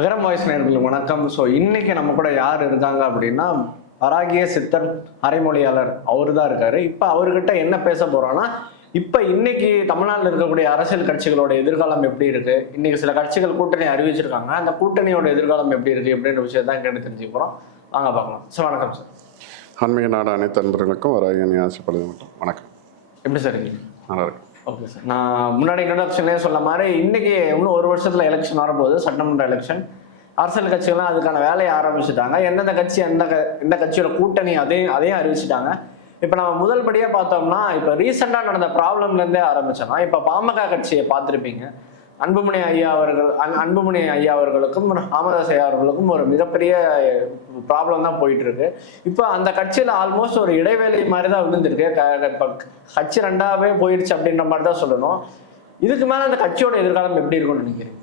அகரம் voice நேயர்களுக்கு வணக்கம். So இன்னைக்கு நம்ம கூட யார் இருக்காங்க அப்படின்னா, அராகிய சித்தர் அரைமொழியாளர் அவர் தான் இருக்காரு. இப்போ அவர்கிட்ட என்ன பேச போறோம்னா, இப்போ இன்னைக்கு தமிழ்நாட்டில் இருக்கக்கூடிய அரசியல் கட்சிகளோட எதிர்காலம் எப்படி இருக்கு, இன்னைக்கு சில கட்சிகள் கூட்டணி அறிவிச்சிருக்காங்க, அந்த கூட்டணியோட எதிர்காலம் எப்படி இருக்கு அப்படின்ற விஷயம் தான் கேட்டு தெரிஞ்சுக்க போறோம். வாங்க பார்க்கலாம். சார் வணக்கம் சார். ஆன்மீக நாடு அனைத்து நண்பர்களுக்கும் வராகிய ஆசைப்படுது வணக்கம். எப்படி சார் இருக்கீங்க? நல்லா இருக்கு. Okay sir. நான் முன்னாடி இன்ட்ரோடக்ஷன்லேயே சொல்ல மாதிரி இன்னைக்கு இன்னும் ஒரு வருஷத்துல எலெக்ஷன் வரப்போகுது, சட்டமன்ற எலெக்ஷன். அரசியல் கட்சிகள்லாம் அதுக்கான வேலையை ஆரம்பிச்சுட்டாங்க. எந்தெந்த கட்சி எந்த கட்சியோட கூட்டணி அதையும் அறிவிச்சுட்டாங்க. இப்போ நம்ம முதல் படியாக பார்த்தோம்னா, இப்போ ரீசெண்டாக நடந்த ப்ராப்ளம்லேருந்தே ஆரம்பிச்சோம்னா, இப்போ பாமக கட்சியை பார்த்துருப்பீங்க. அன்புமணி ஐயா அவர்களுக்கும் ராமதாஸ் ஐயா அவர்களுக்கும் ஒரு மிகப்பெரிய ப்ராப்ளம் தான் போயிட்டு இருக்கு. இப்போ அந்த கட்சியில் ஆல்மோஸ்ட் ஒரு இடைவேளை மாதிரி தான் விழுந்திருக்கு. இப்போ கட்சி ரெண்டாவே போயிடுச்சு அப்படின்ற மாதிரி தான் சொல்லணும். இதுக்கு மேலே அந்த கட்சியோட எதிர்காலம் எப்படி இருக்கும்னு நினைக்கிறீங்க?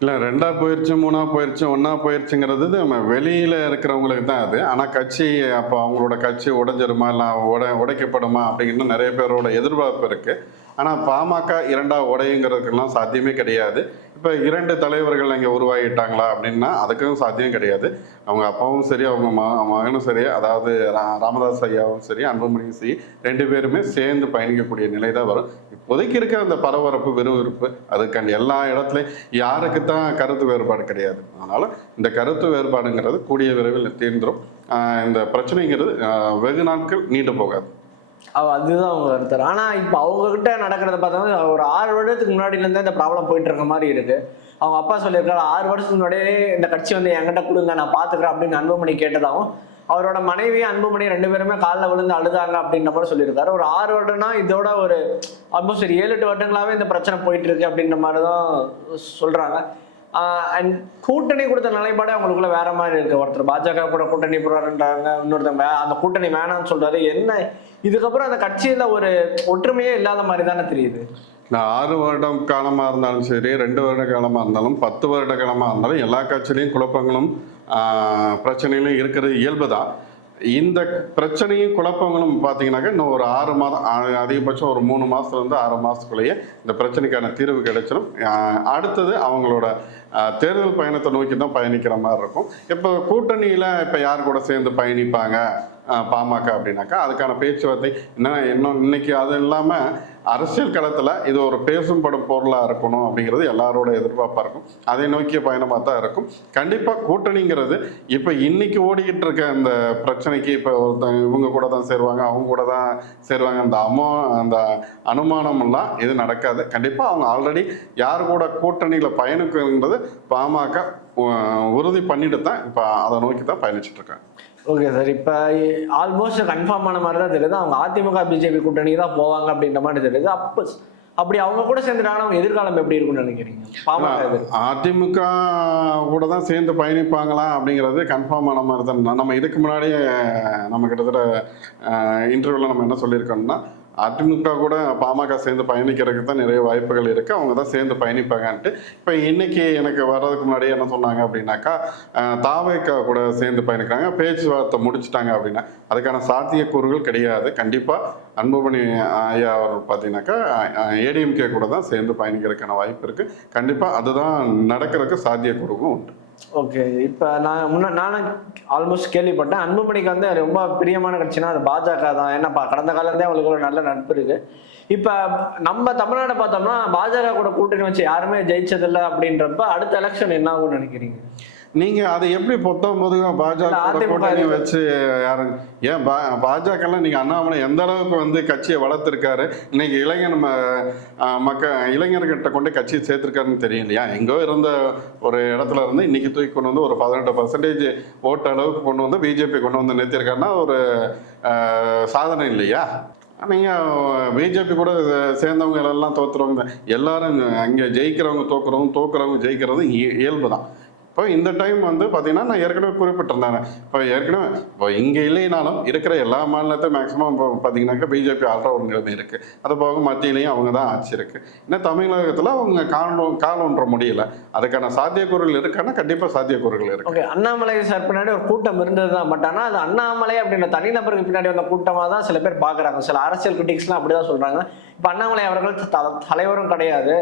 இல்லை, ரெண்டா போயிடுச்சு, மூணா போயிடுச்சு, ஒன்னா போயிடுச்சுங்கிறது நம்ம வெளியில இருக்கிறவங்களுக்கு தான் அது. ஆனால் கட்சி அப்போ அவங்களோட கட்சி உடைஞ்சிருமா இல்லை உடைக்கப்படுமா அப்படிங்கிறது நிறைய பேரோட எதிர்பார்ப்பு இருக்கு. ஆனால் பாமக இரண்டா உடையுங்கிறதுக்கெல்லாம் சாத்தியமே கிடையாது. இப்போ இரண்டு தலைவர்கள் அங்கே உருவாகிட்டாங்களா அப்படின்னா அதுக்கும் சாத்தியம் கிடையாது. அவங்க அப்பாவும் சரி, அவங்க மகனும் சரி, அதாவது ராமதாஸ் ஐயாவும் சரி, அன்புமணியும் சரி, ரெண்டு பேருமே சேர்ந்து பயணிக்கக்கூடிய நிலை தான் வரும். இப்போதைக்கு இருக்கிற அந்த பரபரப்பு விறுவிறுப்பு அதுக்காண்டி எல்லா இடத்துலையும் யாருக்கு தான் கருத்து வேறுபாடு கிடையாது. அதனால இந்த கருத்து வேறுபாடுங்கிறது கூடிய விரைவில் தீர்ந்துடும். இந்த பிரச்சனைங்கிறது வெகு நாட்கள் நீண்டு போகாது. அதுதான் அவங்க கருத்து. ஆனா இப்போ அவங்க கிட்ட நடக்கிறத பார்த்தோம்னா, ஒரு 6 வருடத்துக்கு முன்னாடியிலேருந்தே இந்த ப்ராப்ளம் போயிட்டு இருக்க மாதிரி இருக்கு. அவங்க அப்பா சொல்லியிருக்காரு, 6 வருஷத்துக்கு முன்னாடியே இந்த கட்சி என்கிட்ட கொடுங்க, நான் பாத்துக்கிறேன் அப்படின்னு அன்புமணி கேட்டதாகவும், அவரோட மனைவி அன்புமணி 2 பேருமே காலில் விழுந்து அழுதாங்க அப்படின்ற மாதிரி சொல்லியிருக்காரு. ஒரு 6 வருடம்னா இதோட ஒரு ஆல்மோஸ்ட் ஒரு 7-8 வருடங்களாவே இந்த பிரச்சனை போயிட்டு இருக்கு அப்படின்ற மாதிரி தான் சொல்றாங்க. அண்ட் கூட்டணி கொடுத்த நிலைப்பாடு அவங்களுக்குள்ள வேற மாதிரி இருக்கு. ஒருத்தர் பாஜக கூட கூட்டணி போறாருன்றாங்க, இன்னொருத்தங்க அந்த கூட்டணி வேணாம்னு சொல்றாரு. என்ன இதுக்கப்புறம் அந்த கட்சியில ஒரு ஒற்றுமையே இல்லாத மாதிரி தானே தெரியுது. 6 வருடம் காலமாக இருந்தாலும் சரி, 2 வருட காலமாக இருந்தாலும், 10 வருட காலமாக இருந்தாலும் எல்லா கட்சியிலையும் குழப்பங்களும் பிரச்சனைகளும் இருக்கிறது இயல்பு தான். இந்த பிரச்சனையும் குழப்பங்களும் பார்த்தீங்கன்னாக்கா இன்னும் ஒரு 6 மாதம், அதிகபட்சம் ஒரு 3 மாதத்துலேருந்து 6 மாதத்துக்குள்ளேயே இந்த பிரச்சனைக்கான தீர்வு கிடைச்சிடும். அடுத்தது அவங்களோட தேர்தல் பயணத்தை நோக்கி தான் பயணிக்கிற மாதிரி இருக்கும். இப்போ கூட்டணியில் இப்போ யார் கூட சேர்ந்து பயணிப்பாங்க பாமக அப்படின்னாக்கா அதுக்கான பேச்சுவார்த்தை இன்னும் இன்னைக்கு அது இல்லாமல் அரசியல் களத்தில் இது ஒரு பேசும்படும் பொருளாக இருக்கணும் அப்படிங்கிறது எல்லாரோட எதிர்பார்ப்பாக இருக்கும். அதை நோக்கிய பயணமாக தான் இருக்கும். கண்டிப்பாக கூட்டணிங்கிறது இப்போ இன்னைக்கு ஓடிக்கிட்டு இருக்க இந்த பிரச்சனைக்கு இப்போ இவங்க கூட தான் சேருவாங்க, அவங்க கூட தான் சேருவாங்க, அந்த அனுமானமெல்லாம் இது நடக்காது. கண்டிப்பாக அவங்க ஆல்ரெடி யார் கூட கூட்டணியில் பயணிக்குங்கிறது பாமக உறுதி பண்ணிட்டு தான் இப்போ அதை நோக்கி தான் பயணிச்சுட்டு இருக்காங்க. Okay sir. இப்போ ஆல்மோஸ்ட் கன்ஃபார்ம் ஆன மாதிரி தான் தெரியுது. அவங்க அதிமுக பிஜேபி கூட்டணி தான் போவாங்க அப்படின்ற மாதிரி தெரியுது. அப்படி அவங்க கூட சேர்ந்துட்டாங்கன்னா அவங்க எதிர்காலம் எப்படி இருக்கும்னு நினைக்கிறீங்க? அதிமுக கூட தான் சேர்ந்து பயணிப்பாங்களா அப்படிங்கிறது கன்ஃபார்ம் ஆன மாதிரி தான். நம்ம இதுக்கு முன்னாடியே நம்ம கிட்டத்தட்ட இன்டர்வியூவில் நம்ம என்ன சொல்லியிருக்கோம்னா, அதிமுக கூட பாமக சேர்ந்து பயணிக்கிறதுக்கு தான் நிறைய வாய்ப்புகள் இருக்குது, அவங்க தான் சேர்ந்து பயணிப்பாங்கன்ட்டு. இப்போ இன்னைக்கு எனக்கு வர்றதுக்கு முன்னாடியே என்ன சொன்னாங்க அப்படின்னாக்கா, தாவேக கூட சேர்ந்து பயணிக்கிறாங்க, பேச்சுவார்த்தை முடிச்சுட்டாங்க அப்படின்னா அதுக்கான சாத்தியக்கூறுகள் கிடையாது. கண்டிப்பாக அன்புமணி ஐயா அவர் பார்த்தீங்கன்னாக்கா ஏடிஎம்கே கூட தான் சேர்ந்து பயணிக்கிறதுக்கான வாய்ப்பு இருக்குது. கண்டிப்பாக அதுதான் நடக்கிறதுக்கு சாத்தியக்கூறுகளும் உண்டு. ஓகே. இப்போ நானும் ஆல்மோஸ்ட் கேள்விப்பட்டேன், அன்புமணிக்கு ரொம்ப பிரியமான கட்சினா அது பாஜக தான். ஏன்னா கடந்த காலந்தே அவங்களுக்கு ஒரு நல்ல நட்பு இருக்கு. இப்போ நம்ம தமிழ்நாட்டை பார்த்தோம்னா பாஜக கூட கூட்டணி வச்சு யாருமே ஜெயிச்சதில்லை அப்படின்றப்ப அடுத்த எலெக்ஷன் என்ன ஆகும்னு நினைக்கிறீங்க? நீங்க அதை எப்படி 19 பாஜக கூட்டணி வச்சு யாரும் ஏன் பாஜகலாம் நீங்க அண்ணாமலை எந்த அளவுக்கு கட்சியை வளர்த்துருக்காரு, இன்னைக்கு இளைஞர்கிட்ட கொண்டு கட்சியை சேர்த்திருக்காருன்னு தெரியும் இல்லையா? எங்கோ இருந்த ஒரு இடத்துல இருந்து இன்னைக்கு தூக்கி கொண்டு வந்து ஒரு 18% ஓட்டு அளவுக்கு கொண்டு வந்து பிஜேபி கொண்டு வந்து நிறுத்திருக்காருன்னா ஒரு சாதனை இல்லையா? நீங்கள் பிஜேபி கூட சேர்ந்தவங்க எல்லாம் தோற்றுறவங்க எல்லாரும் அங்கே ஜெயிக்கிறவங்க தோக்குறவங்க ஜெயிக்கிறதும் இயல்பு தான். இப்போ இந்த டைம் பார்த்தீங்கன்னா நான் ஏற்கனவே குறிப்பிட்டிருந்தேன். இப்போ இங்கே இல்லைனாலும் இருக்கிற எல்லா மாநிலத்தையும் மேக்ஸிமம் இப்போ பார்த்தீங்கன்னாக்கா பிஜேபி ஆள்ற ஒரு நிலைமை இருக்குது. அது போக மத்தியிலையும் அவங்க தான் ஆட்சி இருக்குது. இன்னும் தமிழகத்தில் அவங்க கால் ஒன்ற முடியல. அதுக்கான சாத்தியக்கூறுகள் இருக்கான்னா கண்டிப்பாக சாத்தியக்கூறுகள் இருக்கு. ஓகே. அண்ணாமலை சார் பின்னாடி ஒரு கூட்டம் இருந்தது தான். பட் ஆனால் அது அண்ணாமலை அப்படின்ற தனிநபருக்கு பின்னாடி வந்த கூட்டமாக தான் சில பேர் பார்க்குறாங்க. சில அரசியல் கிரிட்டிக்ஸ்லாம் அப்படி தான் சொல்கிறாங்க. இப்ப அண்ணாமலை அவர்கள் தலைவரும் கிடையாது,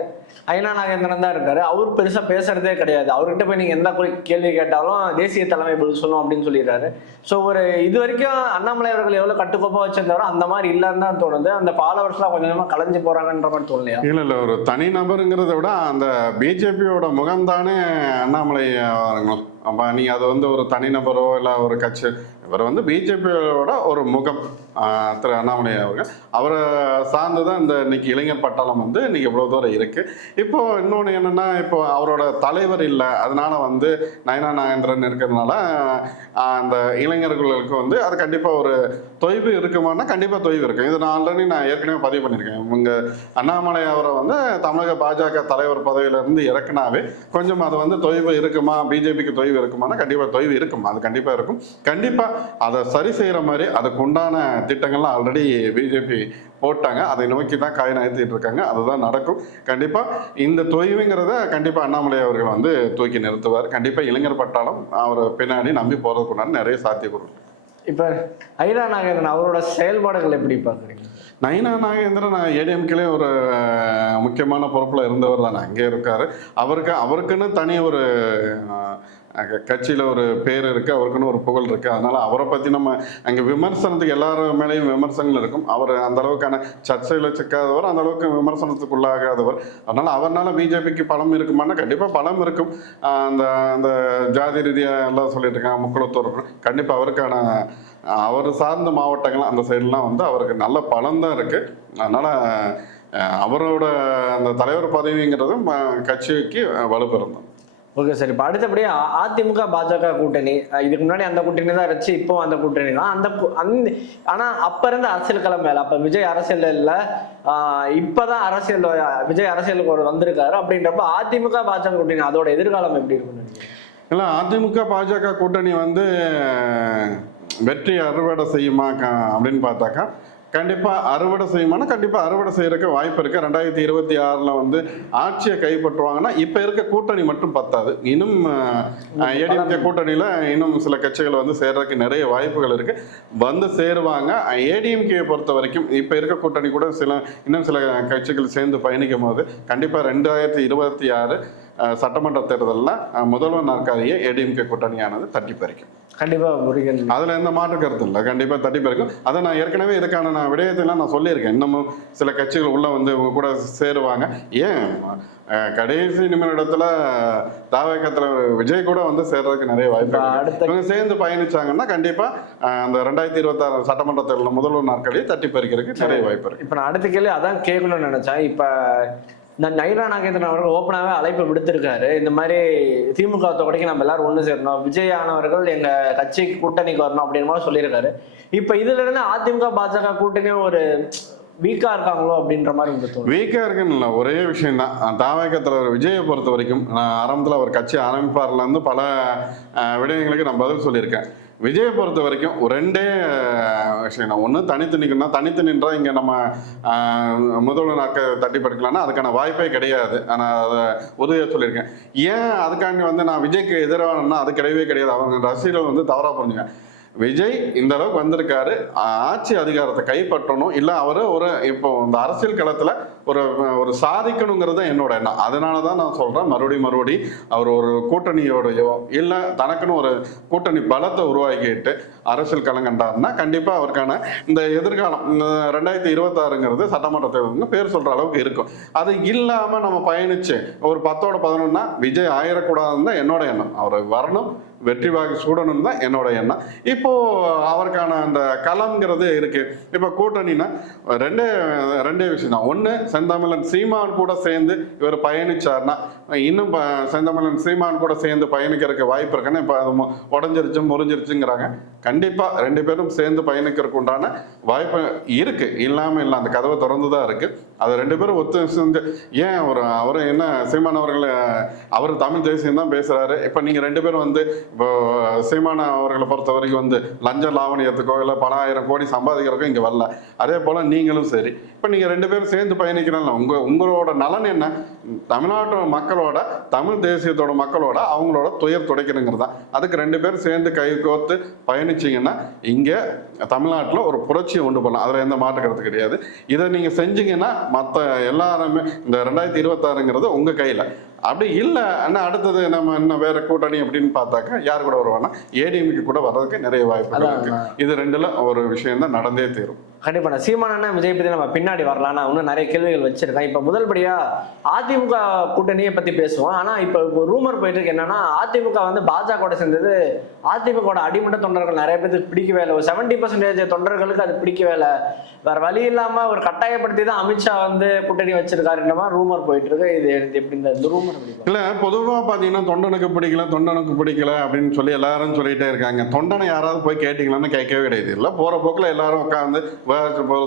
ஐநா நாகேந்திரன் தான் இருக்காரு. அவர் பெருசா பேசுறதே கிடையாது. அவர்கிட்ட போய் நீங்க எந்த கேள்வி கேட்டாலும் தேசிய தலைமை பதில் சொல்லும் அப்படின்னு சொல்லிடுறாரு. ஸோ ஒரு இது வரைக்கும் அண்ணாமலை அவர்கள் எவ்வளவு கட்டுக்கோப்பா வச்சிருந்தாரோ அந்த மாதிரி இல்லைன்னு தான் தோணுது. அந்த ஃபாலோவர்ஸ்லாம் கொஞ்சம் கொஞ்சமா கலைஞ்சு போறாங்கன்ற மாதிரி தோணலையா? இல்ல ஒரு தனி நபருங்கிறத விட அந்த பிஜேபியோட முகம்தானே அண்ணாமலை அவர்கள். அப்ப நீங்க அது வந்து ஒரு தனிநபரோ இல்லை ஒரு கட்சி, இவர் வந்து பிஜேபியோட ஒரு முகம் திரு அண்ணாமலை அவர்கள். அவரை சார்ந்துதான் இந்த இன்னைக்கு இளைஞர் பட்டாளம் வந்து இன்னைக்கு இவ்வளவு தூரம் இருக்கு. இப்போ இன்னொன்று என்னன்னா, இப்போ அவரோட தலைவர் இல்லை, அதனால வந்து நயனா நாகேந்திரன் இருக்கிறதுனால அந்த இளைஞர்களுக்கு வந்து அது கண்டிப்பா ஒரு தொய்வு இருக்குமானா கண்டிப்பா தொய்வு இருக்கு. இது நான் ஏற்கனவே பதிவு பண்ணியிருக்கேன். இவங்க அண்ணாமலை அவரை வந்து தமிழக பாஜக தலைவர் பதவியிலிருந்து இறக்குனாவே கொஞ்சம் அது வந்து தொய்வு இருக்குமா, பிஜேபிக்கு தொய்வு இருக்குமானா கண்டிப்பா தொய்வு இருக்கும். அது கண்டிப்பா இருக்கும். கண்டிப்பா அதை சரி செய்யற மாதிரி அதுக்கு உண்டான திட்டங்கள்லாம் ஆல்ரெடி பிஜேபி போட்டாங்க. அதை நோக்கி தான் காய் நகர்த்திட்டு இருக்காங்க. அதுதான் நடக்கும். கண்டிப்பா இந்த தொய்வுங்கிறத கண்டிப்பா அண்ணாமலை அவர்கள் வந்து தூக்கி நிறுத்துவார். கண்டிப்பா இளைஞர் பட்டாளம் அவர் பின்னாடி நம்பி போறதுக்குண்டான நிறைய சாத்தியக்கூறு. இப்ப ஐநா நாகேந்திரன் அவரோட செயல்பாடுகள் எப்படி பாக்குறீங்க? நயினா நாகேந்திரன் ஏடிஎம்கேலே ஒரு முக்கியமான பொறுப்பில் இருந்தவர் தானே, அங்கே இருக்காரு. அவருக்குன்னு தனி ஒரு கட்சியில் ஒரு பேர் இருக்குது, அவருக்குன்னு ஒரு புகழ் இருக்குது. அதனால் அவரை பற்றி நம்ம அங்கே விமர்சனத்துக்கு எல்லாரும் மேலேயும் விமர்சனங்கள் இருக்கும். அவர் அந்த அளவுக்கான சர்ச்சையில் சிக்காதவர், அந்த அளவுக்கு விமர்சனத்துக்கு உள்ளாகாதவர். அதனால் அவர்னால பிஜேபிக்கு பலம் இருக்குமானா கண்டிப்பாக பலம் இருக்கும். அந்த அந்த ஜாதி ரீதியாக எல்லாம் சொல்லிட்டு இருக்காங்க, முக்குளத்தூர் கண்டிப்பாக அவருக்கான அவர் சார்ந்த மாவட்டங்கள் அந்த சைட்லாம் வந்து அவருக்கு நல்ல பலம் தான் இருக்குது. அதனால் அவரோட அந்த தலைவர் பதவிங்கிறதும் கட்சிக்கு வலுப்பெறும். Okay sir. இப்போ அடுத்தபடியே அதிமுக பாஜக கூட்டணி, இதுக்கு முன்னாடி அந்த கூட்டணி தான் இருந்துச்சு, இப்போ அந்த கூட்டணி தான். அந்த ஆனால் அப்போ இருந்த அரசியல் களம் மேலே, அப்போ விஜய் அரசியல் இல்லை, இப்போதான் அரசியல் விஜய் அரசியலுக்கு ஒரு வந்திருக்காரு. அப்படின்றப்ப அதிமுக பாஜக கூட்டணி அதோட எதிர்காலம் எப்படி இருக்குன்னு? இல்லை, அதிமுக பாஜக கூட்டணி வந்து வெற்றி அறுவடை செய்யுமா அப்படின்னு பார்த்தாக்கா கண்டிப்பாக அறுவடை செய்யுமானா கண்டிப்பாக அறுவடை செய்யறதுக்கு வாய்ப்பு இருக்கு. 2026 வந்து ஆட்சியை கைப்பற்றுவாங்கன்னா இப்போ இருக்க கூட்டணி மட்டும் பத்தாது. இன்னும் ஏடிஎம்கே கூட்டணியில் இன்னும் சில கட்சிகள் வந்து சேர்றதுக்கு நிறைய வாய்ப்புகள் இருக்கு, வந்து சேருவாங்க. ஏடிஎம்கே பொறுத்த வரைக்கும் இப்போ இருக்க கூட்டணி கூட இன்னும் சில கட்சிகள் சேர்ந்து பயணிக்கும் போது கண்டிப்பாக 2026 சட்டமன்ற தேர்தலில் முதல்வர் நாற்காலியை ஏடிஎம்கே கூட்டணியானது தட்டி பறிக்கும். கண்டிப்பா அதுல எந்த மாற்று கருத்து இல்லை, கண்டிப்பா தட்டி பறிக்கும். அதை நான் ஏற்கனவே இதுக்கான விடயத்தெல்லாம் நான் சொல்லியிருக்கேன். இன்னமும் சில கட்சிகள் உள்ள வந்து இவங்க கூட சேருவாங்க. ஏன் கடைசி நிமிடத்துல தாவேகத்துல விஜய் கூட வந்து சேர்றதுக்கு நிறைய வாய்ப்பு இருக்கு. இவங்க சேர்ந்து பயணிச்சாங்கன்னா கண்டிப்பா அந்த 2026 சட்டமன்ற தேர்தலில் முதல்வர் நாற்காலியை தட்டி பறிக்கிறதுக்கு நிறைய வாய்ப்பு இருக்கு. இப்ப நான் அடுத்த கேள்வி அதான் கேட்கணும்னு நினைச்சேன். இப்ப நயினா நாகேந்திரன் அவர்கள் ஓப்பனாகவே அழைப்பு விடுத்திருக்காரு, இந்த மாதிரி திமுக தொகைக்கு நம்ம எல்லாரும் ஒன்று சேரணும், விஜய் ஆனவர்கள் எங்க கட்சிக்கு கூட்டணிக்கு வரணும் அப்படின்னு மாதிரி சொல்லியிருக்காரு. இப்ப இதுல இருந்து அதிமுக பாஜக கூட்டணியும் ஒரு வீக்கா இருக்காங்களோ அப்படின்ற மாதிரி வீக்கா இருக்குன்னு இல்லை, ஒரே விஷயம் தான். தாவேகத்தில் ஒரு விஜயை பொறுத்த வரைக்கும் நான் ஆரம்பத்தில் ஒரு கட்சி ஆரம்பிப்பார்ல இருந்து பல விடயங்களுக்கு நான் பதில் சொல்லியிருக்கேன். விஜயை பொறுத்த வரைக்கும் ஒரு ரெண்டே விஷயம் தான். ஒன்று தனித்து நிற்கணும், தனித்து நின்றா இங்கே நம்ம முதல்வர் நாட்க தட்டி பறிக்கலாம்னா அதுக்கான வாய்ப்பே கிடையாது. நான் அதை உதவியாக சொல்லியிருக்கேன். ஏன் அதுக்காண்டி வந்து நான் விஜய்க்கு எதிரானேன்னா அது கிடையவே கிடையாது. அவங்க ரசிகர்கள் வந்து தவறாக புரிஞ்சுங்க. விஜய் இந்த அளவுக்கு வந்திருக்காரு, ஆட்சி அதிகாரத்தை கைப்பற்றணும், இல்லை அவர் ஒரு இப்போ இந்த அரசியல் களத்தில் ஒரு சாதிக்கணுங்கிறது என்னோட எண்ணம். அதனால தான் நான் சொல்கிறேன், மறுபடியும் அவர் ஒரு கூட்டணியோடையோ இல்லை தனக்குன்னு ஒரு கூட்டணி பலத்தை உருவாக்கிட்டு அரசியல் களம் கண்டாருன்னா கண்டிப்பாக அவருக்கான இந்த எதிர்காலம் இந்த 2026 சட்டமன்ற தேர்தலுக்கு பேர் சொல்கிற அளவுக்கு இருக்கும். அது இல்லாமல் நம்ம பயணிச்சு ஒரு 10-11 விஜய் ஆயிடக்கூடாதுன்னு தான் என்னோட எண்ணம். அவர் வரணும், வெற்றி வாகி சூடணும் தான் என்னோட எண்ணம். இப்போ அவருக்கான அந்த களம்ங்கிறது இருக்கு. இப்போ கூட்டணினா ரெண்டே விஷயம் தான். ஒன்று, செந்தமிழன் சீமான் கூட சேர்ந்து இவர் பயணிச்சார்னா இன்னும் செந்தமிழன் சீமான் கூட சேர்ந்து பயணிக்கிறதுக்கு வாய்ப்பு இருக்குன்னு இப்போ அது உடஞ்சிருச்சு முறிஞ்சிருச்சுங்கிறாங்க. கண்டிப்பாக 2 பேரும் சேர்ந்து பயணிக்கிறதுக்கு உண்டான வாய்ப்பு இருக்கு, இல்லாமல் இல்லை, அந்த கதவை திறந்து தான் இருக்கு. அது 2 பேரும் ஒத்து ஏன் அவர் என்ன சீமான் அவர்கள் அவர் தமிழ் தேசியம் தான் பேசுறாரு. இப்போ நீங்கள் 2 பேரும் வந்து இப்போ சீமான் அவர்களை பொறுத்த வரைக்கும் வந்து லஞ்ச லாவணியத்துக்கோ இல்லை பல ஆயிரம் கோடி சம்பாதிக்கிறதுக்கோ இங்கே வரல. அதே போல் நீங்களும் சரி. இப்போ நீங்கள் 2 பேரும் சேர்ந்து பயணிக்கிறனால உங்களோட நலன் என்ன? தமிழ்நாட்டு மக்களோட, தமிழ் தேசியத்தோட மக்களோட அவங்களோட துயர் துடைக்கணுங்கிறது தான். அதுக்கு 2 பேரும் சேர்ந்து கை கோர்த்து பயணிச்சிங்கன்னா இங்கே தமிழ்நாட்டில் ஒரு புரட்சியை உண்டு பண்ணலாம். அதில் எந்த மாற்று கருத்து கிடையாது. இதை நீங்கள் செஞ்சீங்கன்னா மற்ற எல்லாருமே இந்த 2026ங்கிறது உங்கள் கையில். அப்படி இல்லை அண்ணா அடுத்தது நம்ம இன்னும் வேற கூட்டணி அப்படின்னு பார்த்தாக்கா யார் கூட வருவாங்கன்னா ஏடிஎம்கே கூட வர்றதுக்கு நிறைய வாய்ப்புகள் இருக்கு. இது 2ல் ஒரு விஷயம் தான் நடந்தே தீரும். கண்டிப்பா சீமானண்ணா விஜய் பத்தி நம்ம பின்னாடி வரலாம். நான் இன்னும் நிறைய கேள்விகள் வச்சிருக்கேன். இப்ப முதல்படியா அதிமுக கூட்டணியை பத்தி பேசுவோம். ஆனா இப்ப ரூமர் போயிட்டு இருக்கு என்னன்னா, அதிமுக வந்து பாஜக சேர்ந்தது அதிமுக அடிமட்ட தொண்டர்கள் நிறைய பேருக்கு பிடிக்கவே இல்லை. ஒரு 70% தொண்டர்களுக்கு அது பிடிக்கவே இல்லை. வேற வழி இல்லாம ஒரு கட்டாயப்படுத்தி தான் அமித்ஷா வந்து கூட்டணி வச்சிருக்காருன்ற மாதிரி ரூமர் போயிட்டு இருக்கு. இது எப்படி இந்த ரூமர் இல்ல பொதுவா பாத்தீங்கன்னா தொண்டனுக்கு பிடிக்கல அப்படின்னு சொல்லி எல்லாரும் சொல்லிட்டே இருக்காங்க. தொண்டனை யாராவது போய் கேட்டீங்களான்னு கேட்கவே கிடையாது. இல்ல போற போக்குல எல்லாரும் உட்காந்து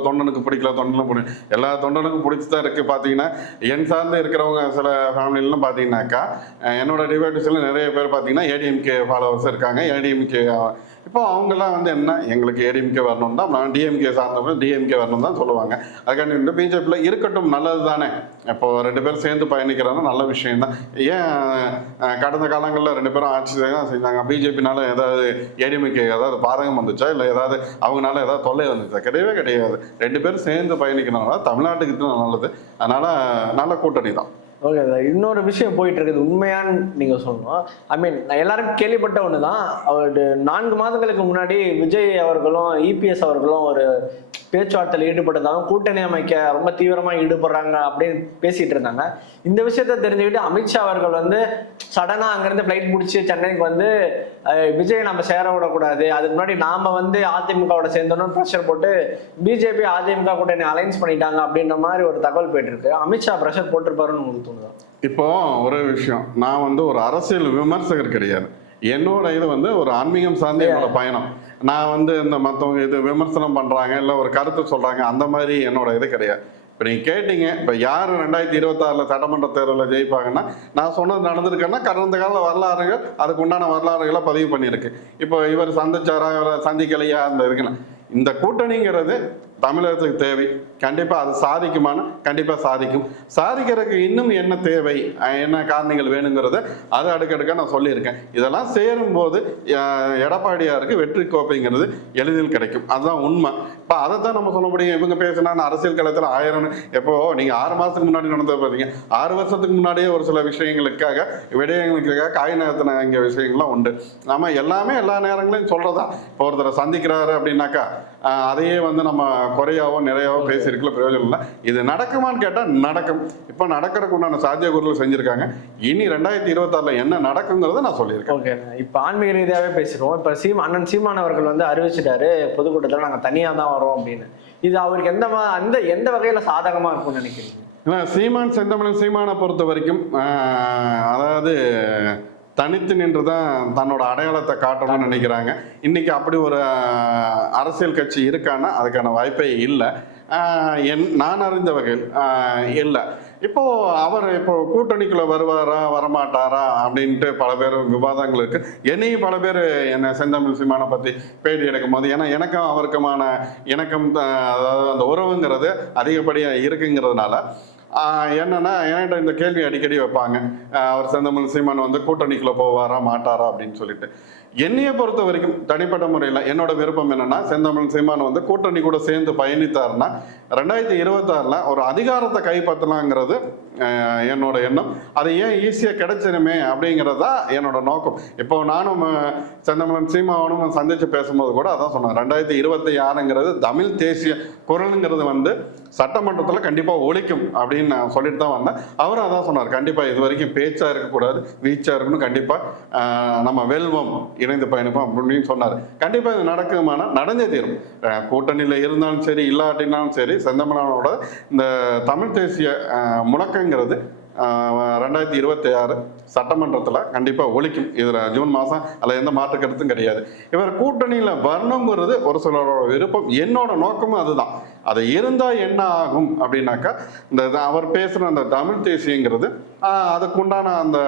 தொண்டனுக்கு பிடிக்கல எல்லா தொண்டனுக்கும் பிடிச்சுதான் இருக்கு. பாத்தீங்கன்னா என் சார்ந்து இருக்கிறவங்க சில ஃபேமிலிலாம் பாத்தீங்கன்னாக்கா என்னோட டிவைடர்ஸ்ல நிறைய பேர் பாத்தீங்கன்னா ஏடிஎம்கே ஃபாலோவர்ஸ் இருக்காங்க. ஏடிஎம்கே இப்போ அவங்கெல்லாம் வந்து என்ன எங்களுக்கு ஏடிஎம்கே வரணும் தான், நான் டிஎம்கே சார்ந்தவங்க டிஎம்கே வரணும் தான் சொல்லுவாங்க. அதுக்காண்டி இந்த பிஜேபியில் இருக்கட்டும் நல்லது தானே. இப்போ 2 பேரும் சேர்ந்து பயணிக்கிறாங்க நல்ல விஷயம் தான். ஏன் கடந்த காலங்களில் 2 பேரும் ஆட்சி தான் செஞ்சாங்க. பிஜேபினால ஏதாவது ஏடிஎம்கே ஏதாவது பாதகம் வந்துச்சா, இல்லை ஏதாவது அவங்களால ஏதாவது தொல்லை வந்துச்சா? கிடையவே கிடையாது. 2 பேரும் சேர்ந்து பயணிக்கிறனால தமிழ்நாட்டுக்கு தான் நல்லது. அதனால நல்ல கூட்டணி தான். ஓகே சார், இன்னொரு விஷயம் போயிட்டு இருக்குது உண்மையான்னு நீங்கள் சொல்லணும். நான் எல்லாரும் கேள்விப்பட்ட ஒன்று தான். அவரு 4 மாதங்களுக்கு முன்னாடி விஜய் அவர்களும் இபிஎஸ் அவர்களும் ஒரு பேச்சுவார்த்தையில் ஈடுபட்டிருந்தாங்க. கூட்டணி அமைக்க ரொம்ப தீவிரமாக ஈடுபடுறாங்க அப்படின்னு பேசிட்டு இருந்தாங்க. இந்த விஷயத்த தெரிஞ்சுக்கிட்டு அமித்ஷா அவர்கள் வந்து சடனாக அங்கேருந்து ஃப்ளைட் பிடிச்சி சென்னைக்கு வந்து விஜய் நம்ம சேர விடக்கூடாது, அதுக்கு முன்னாடி நாம வந்து அதிமுகவோட சேர்ந்தோன்னு ப்ரெஷர் போட்டு பிஜேபி அதிமுக கூட்டணி அலைன்ஸ் பண்ணிட்டாங்க அப்படின்ற மாதிரி ஒரு தகவல் போயிட்டு இருக்கு. அமித்ஷா ப்ரெஷர் போட்டிருப்பாருன்னு உங்களுக்கு தோணுதா? இப்போ ஒரு விஷயம், நான் வந்து ஒரு அரசியல் விமர்சகர் கிடையாது. என்னோட இது வந்து ஒரு ஆன்மீகம் சார்ந்த என்னோட பயணம். நான் வந்து இந்த மற்றவங்க இது விமர்சனம் பண்றாங்க இல்லை ஒரு கருத்து சொல்றாங்க அந்த மாதிரி என்னோட இது கிடையாது. இப்போ நீங்கள் கேட்டீங்க, இப்போ யார் 2026 சட்டமன்ற தேர்தலில் ஜெயிப்பாங்கன்னா நான் சொன்னது நடந்திருக்கேன்னா கடந்த கால வரலாறுகள் அதுக்கு உண்டான வரலாறுகளை பதிவு பண்ணியிருக்கு. இப்போ இவர் சந்திச்சாரா இவரை சந்திக்கலையா அந்த இருக்குன்னு இந்த கூட்டணிங்கிறது தமிழகத்துக்கு தேவை. கண்டிப்பாக அது சாதிக்குமானா கண்டிப்பாக சாதிக்கும். சாதிக்கிறதுக்கு இன்னும் என்ன தேவை, என்ன காரணிகள் வேணுங்கிறத அது அடுக்கடுக்காக நான் சொல்லியிருக்கேன். இதெல்லாம் சேரும்போது எடப்பாடியாருக்கு வெற்றி கோப்பைங்கிறது எளிதில் கிடைக்கும். அதுதான் உண்மை. இப்போ அதை தான் நம்ம சொல்ல முடியும். இவங்க பேசினா அரசியல் களத்தில் 1000 எப்போ நீங்கள் 6 மாதத்துக்கு முன்னாடி நடந்தது பார்த்தீங்க. 6 வருஷத்துக்கு முன்னாடியே ஒரு சில விஷயங்களுக்காக விடயங்களுக்காக காய் நகர்த்தின இங்கே விஷயங்கள்லாம் உண்டு. நம்ம எல்லாமே எல்லா நேரங்களையும் சொல்கிறதா. இப்போ ஒருத்தரை சந்திக்கிறாரு அப்படின்னாக்கா அதையே வந்து நம்ம குறையாவோ நிறையாவோ பேசியிருக்கல பிரயோஜனம் இல்லை. இது நடக்குமான்னு கேட்டால் நடக்கும். இப்போ நடக்கிறதுக்கு உண்டான சாத்தியக்கூறுகள் செஞ்சுருக்காங்க. இனி 2026 என்ன நடக்குங்கிறத நான் சொல்லியிருக்கேன். ஓகே, இப்போ ஆன்மீக ரீதியாகவே பேசுகிறோம். இப்போ அண்ணன் சீமான் அவர்கள் வந்து அறிவிச்சிட்டாரு பொதுக்கூட்டத்தில் நாங்கள் தனியாக தான் வரோம் அப்படின்னு. இது அவருக்கு எந்த வகையில் சாதகமாக இருக்கும்னு நினைக்கிறீங்க? ஏன்னா சீமான் செந்தமிழன் சீமானை பொறுத்த வரைக்கும் அதாவது தனித்து நின்று தான் தன்னோட அடையாளத்தை காட்டணும்னு நினைக்கிறாங்க. இன்னைக்கு அப்படி ஒரு அரசியல் கட்சி இருக்கான்னா அதுக்கான வாய்ப்பே இல்லை. நான் அறிந்த வகையில் இல்லை. இப்போ அவர் இப்போ கூட்டணிக்குள்ள வருவாரா வரமாட்டாரா அப்படின்ட்டு பல பேர் விவாதங்கள் இருக்கு. என்னையும் பல பேர் என்னை செந்தமிழ் சீமானை பற்றி பேட்டி எடுக்கும் போது ஏன்னா எனக்கும் அவருக்குமான இணக்கம் அதாவது அந்த உறவுங்கிறது அதிகப்படியாக இருக்குங்கிறதுனால என்னன்னா என்கிட்ட இந்த கேள்வி அடிக்கடி வைப்பாங்க. அவர் செந்தமிழ் சீமான் வந்து கூட்டணிக்குள்ள போவாரா மாட்டாரா அப்படின்னு சொல்லிட்டு. என்னையை பொறுத்த வரைக்கும் தனிப்பட்ட முறையில் என்னோட விருப்பம் என்னன்னா செந்தமிழ் சீமான் வந்து கூட்டணி கூட சேர்ந்து பயணித்தாருன்னா 2026 ஒரு அதிகாரத்தை கைப்பற்றலாங்கிறது என்னோட எண்ணம். அது ஏன் ஈஸியாக கிடைச்சிருமே அப்படிங்கிறதா என்னோட நோக்கம். இப்போ நானும் செந்தமிழன் சீமானும் சந்திச்சு பேசும்போது கூட அதான் சொன்னேன். 2026ங்கிறது தமிழ் தேசிய குரலுங்கிறது வந்து சட்டமன்றத்தில் கண்டிப்பாக ஒழிக்கும் அப்படின்னு நான் சொல்லிட்டு தான் வந்தேன். அவரும் அதான் சொன்னார். கண்டிப்பாக இது வரைக்கும் பேச்சாக இருக்கக்கூடாது, வீச்சாக இருக்கணும், கண்டிப்பாக நம்ம வெல்வம் இணைந்து பயணிப்போம் அப்படின்னு சொன்னார். கண்டிப்பாக இது நடக்குமானா நடந்தே தீரும். கூட்டணியில் இருந்தாலும் சரி இல்லாட்டினாலும் சரி செந்தமிழனோட இந்த தமிழ் தேசிய முழக்கங்கிறது 2026 சட்டமன்றத்தில் கண்டிப்பாக ஒழிக்கும். இதில் ஜூன் மாதம் அதில் எந்த மாற்று கருத்தும் கிடையாது. இவர் கூட்டணியில் வரணுங்கிறது ஒரு சிலரோட விருப்பம். என்னோட நோக்கமும் அதுதான். அது இருந்தால் என்ன ஆகும் அப்படின்னாக்கா அவர் பேசுகிற அந்த தமிழ் தேசியங்கிறது அதுக்குண்டான அந்த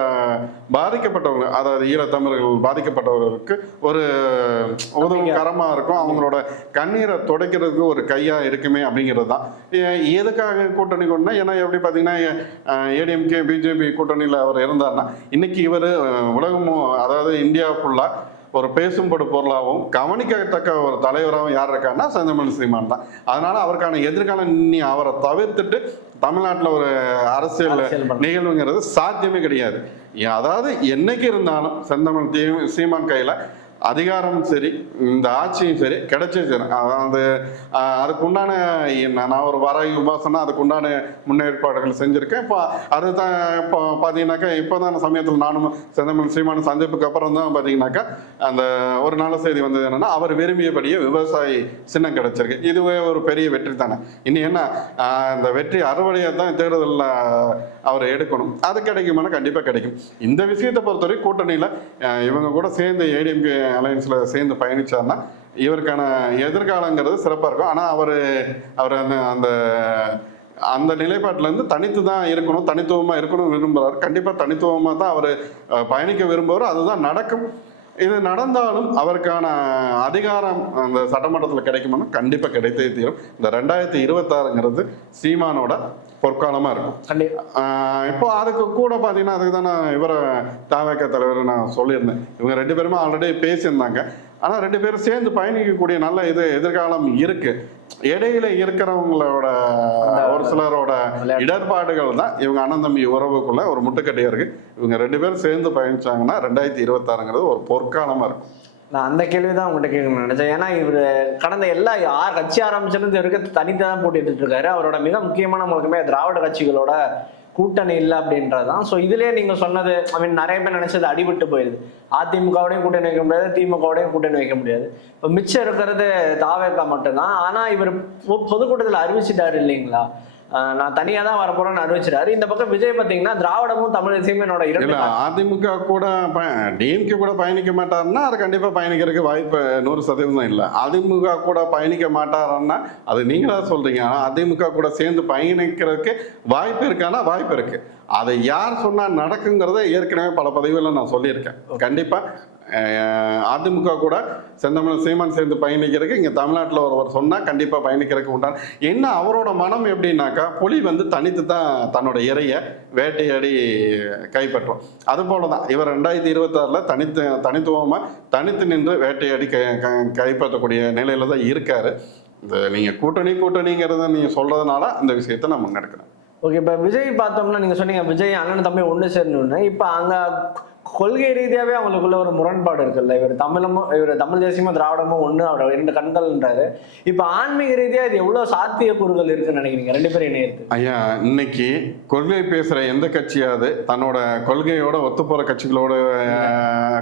பாதிக்கப்பட்டவங்க, அதாவது ஈழத்தமிழர்கள் பாதிக்கப்பட்டவர்களுக்கு ஒரு உதவும் கரமாக இருக்கும், அவங்களோட கண்ணீரை துடைக்கிறதுக்கு ஒரு கையாக இருக்குமே அப்படிங்கிறது தான். எதுக்காக கூட்டணி கொண்டா, ஏன்னா எப்படி பார்த்தீங்கன்னா ஏடிஎம்கே பிஜேபி கூட்டணியில் அவர் இருந்தார்னா இன்னைக்கு இவர் உலகமும், அதாவது இந்தியா ஃபுல்லாக ஒரு பேசும்படு பொருளாகவும் கவனிக்கத்தக்க ஒரு தலைவராகவும் யார் இருக்காருன்னா செந்தமிழ் சீமான் தான். அதனால அவருக்கான எதிர்காலம் நீ அவரை தவிர்த்துட்டு தமிழ்நாட்டில் ஒரு அரசியல் நிகழ்வுங்கிறது சாத்தியமே கிடையாது. அதாவது என்னைக்கு இருந்தாலும் செந்தமிழ் சீமான் கையில் அதிகாரமும் சரி இந்த ஆட்சியும் சரி கிடைச்சே சரி. அதாவது அதுக்குண்டான நான் ஒரு வராகி உபாசனா அதுக்குண்டான முன்னேற்பாடுகள் செஞ்சுருக்கேன். இப்போ அதுதான் இப்போ பார்த்தீங்கன்னாக்கா இப்போ தான் சமயத்தில் நானும் செந்தமிழ் சீமான் சந்திப்புக்கு அப்புறம் தான் பார்த்தீங்கன்னாக்கா அந்த ஒரு நல்ல செய்தி வந்தது என்னன்னா, அவர் விரும்பியபடியே விவசாயி சின்னம் கிடைச்சிருக்கு. இதுவே ஒரு பெரிய வெற்றி தானே. இன்னும் என்ன இந்த வெற்றி அறுவடையை தான் தேர்தலில் அவர் எடுக்கணும். அது கிடைக்குமானா கண்டிப்பாக கிடைக்கும். இந்த விஷயத்தை பொறுத்தவரை கூட்டணியில் இவங்க கூட சேர்ந்து ஏடிஎம்கே அலையன்ஸில் சேர்ந்து பயணிச்சார்னா இவருக்கான எதிர்காலங்கிறது சிறப்பாக இருக்கும். ஆனால் அவர் அந்த அந்த நிலைப்பாட்டிலேருந்து தனித்து தான் இருக்கணும், தனித்துவமாக இருக்கணும் விரும்புகிறார். கண்டிப்பாக தனித்துவமாக தான் அவர் பயணிக்க விரும்புகிறார். அதுதான் நடக்கும். இது நடந்தாலும் அவருக்கான அதிகாரம் அந்த சட்டமன்றத்தில் கிடைக்குமானா கண்டிப்பாக கிடைத்தே தீரும். இந்த 2026ங்கிறது சீமானோட பொற்காலமாக இருக்கும். இப்போ அதுக்கு கூட பார்த்தீங்கன்னா அதுக்கு தான் நான் இவரை தவேக தலைவர் நான் சொல்லியிருந்தேன். இவங்க 2 பேருமே ஆல்ரெடி பேசியிருந்தாங்க. ஆனால் 2 பேரும் சேர்ந்து பயணிக்கக்கூடிய நல்ல எதிர்காலம் இருக்கு. இடையில இருக்கிறவங்களோட ஒரு சிலரோட இடர்பாடுகள் தான் இவங்க அண்ணன் தம்பி உறவுக்குள்ள ஒரு முட்டுக்கட்டையா இருக்கு. இவங்க 2 பேரும் சேர்ந்து பயணிச்சாங்கன்னா 2026ங்கிறது ஒரு பொற்காலமா இருக்கும். நான் அந்த கேள்வி தான் உங்கள்கிட்ட கேட்கணும்னு நினைச்சேன். ஏன்னா இவர் கடந்த எல்லா கட்சி ஆரம்பிச்சிருந்து இவருக்கு தனித்தான் போட்டிட்டு இருக்காரு. அவரோட மிக முக்கியமான முழுக்கமே திராவிட கட்சிகளோட கூட்டணி இல்லை அப்படின்றதான். ஸோ இதுலேயே நீங்கள் சொன்னது, ஐ மீன் நிறைய பேர் நினைச்சது அடிபட்டு போயிடுது. அதிமுகவோடையும் கூட்டணி வைக்க முடியாது, திமுகவோடையும் கூட்டணி வைக்க முடியாது. இப்போ மிச்சம் இருக்கிறது தாவேகா மட்டும்தான். ஆனால் இவர் பொதுக்கூட்டத்தில் அறிவிச்சிட்டாரு இல்லைங்களா, நான் தனியாக தான் வரப்போறேன்னு அறிவிச்சிட்டாரு. இந்த பக்கம் விஜய் பார்த்தீங்கன்னா திராவிடமும் தமிழ் தேசியமும் என்னோட இரண்டு. அதிமுக கூட டிஎம்கே கூட பயணிக்க மாட்டாருன்னா அது கண்டிப்பாக பயணிக்கிறதுக்கு வாய்ப்பு 100% இல்லை. அதிமுக கூட பயணிக்க மாட்டாருன்னா அது நீங்களா சொல்றீங்க. ஆனால் அதிமுக கூட சேர்ந்து பயணிக்கிறதுக்கு வாய்ப்பு இருக்கானா வாய்ப்பு இருக்கு. அதை யார் சொன்னால் நடக்குங்கிறத ஏற்கனவே பல பதிவுகளில் நான் சொல்லியிருக்கேன். கண்டிப்பாக அதிமுக கூட செந்தமிழ் சீமான் சேர்ந்து பயணிக்கிறதுக்கு இங்கே தமிழ்நாட்டில் ஒருவர் சொன்னால் கண்டிப்பாக பயணிக்கிறதுக்கு உண்டான என்ன அவரோட மனம் எப்படின்னாக்கா, புலி தனித்து தான் தன்னோட இறையை வேட்டையாடி கைப்பற்றும். அதுபோல தான் இவர் 2026 தனித்துவமாக தனித்து நின்று வேட்டையாடி கைப்பற்றக்கூடிய நிலையில தான் இருக்காரு. இந்த நீங்கள் கூட்டணிங்கிறத நீங்கள் சொல்றதுனால இந்த விஷயத்தை நான் முன்னெடுக்கிறேன். ஓகே, இப்போ விஜய் பார்த்தோம்னா நீங்கள் சொன்னீங்க விஜய் அண்ணன் தம்பி ஒன்று சேரணும்னு. இப்போ அங்கே கொள்கை ரீதியாகவே அவங்களுக்குள்ள ஒரு முரண்பாடு இருக்குல்ல. இவர் தமிழ் தேசியமும் திராவிடமும் ஒன்று, அவரோட 2 கண்கள்ன்றாரு. இப்போ ஆன்மீக ரீதியாக இது எவ்வளோ சாத்தியக்கூறுகள் இருக்குன்னு நினைக்கிறீங்க 2 பேரும் இணையத்து? ஐயா, இன்னைக்கு கொள்கை பேசுகிற எந்த கட்சியாவது தன்னோட கொள்கையோட ஒத்துப்போகிற கட்சிகளோட